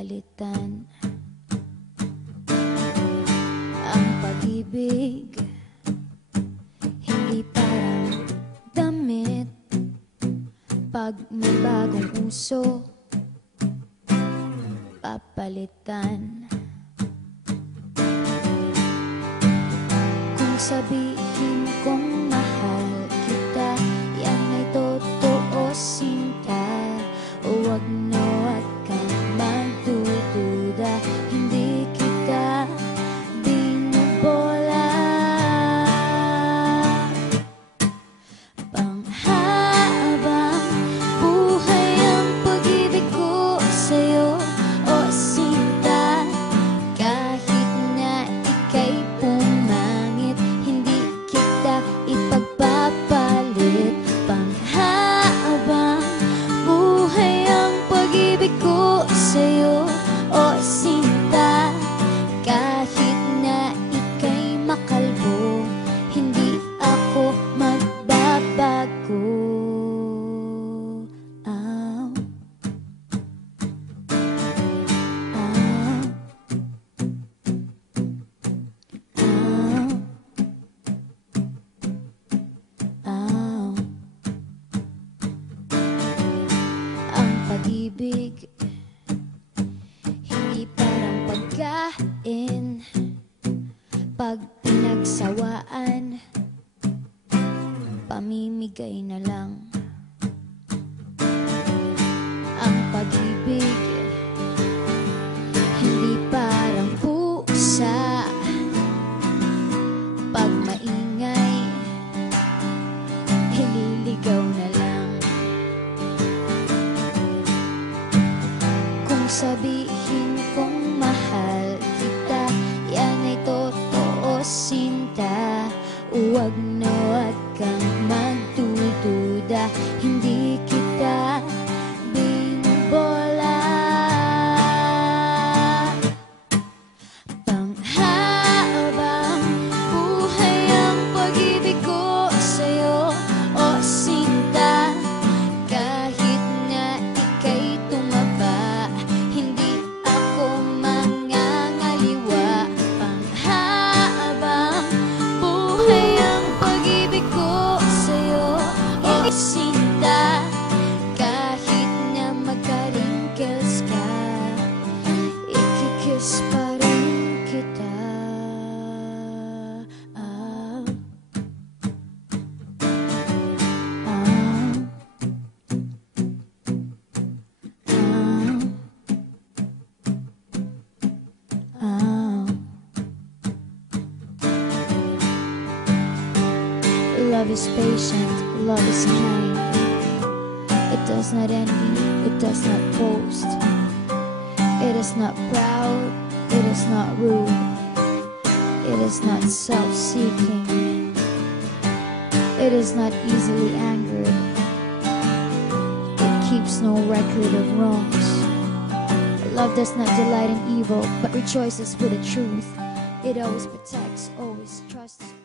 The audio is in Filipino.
papalitan ang pag-ibig. Hindi parang damit pag may bagong uso, papalitan. Kung sabihin kong mahal kita, yan ay totoo, sinta. Huwag na wag kang magdududa, hindi kita binubola. Panghabang buhay ang pag-ibig ko sa'yo, o sinta. Kahit na ika'y pumangit, hindi kita ipagpapalit. Panghabang buhay ang pag-ibig ko sa'yo, o sinta. Kahit na ika'y makalbo, hindi ako magbabago. Ow. Ow. Ow. Ow. Ang pag-ibig hindi parang pagkain, pag pinagsawaan, pamimigay na lang. Ang pag-ibig hindi parang pusa, pag maingay, ililigaw na lang. Kung sabihin kong mahal kita, yan ay totoo, sinta. Huwag na wag kang magdududa, hindi kita binubola. Panghabang buhay ang pag-ibig ko sa'yo, o sinta. Kahit na ika'y tumaba, hindi ako mangangaliwa. Panghabang buhay ang pag-ibig ko sa'yo, o sinta. Kahit na magka-wrinkles ka, ikikiss pa rin kita. Ah. Ah. Ah. Love is patient, love is kind. It does not envy, it does not boast. It is not proud, it is not rude. It is not self-seeking. It is not easily angered. It keeps no record of wrongs. Love does not delight in evil, but rejoices with the truth. It always protects, always trusts.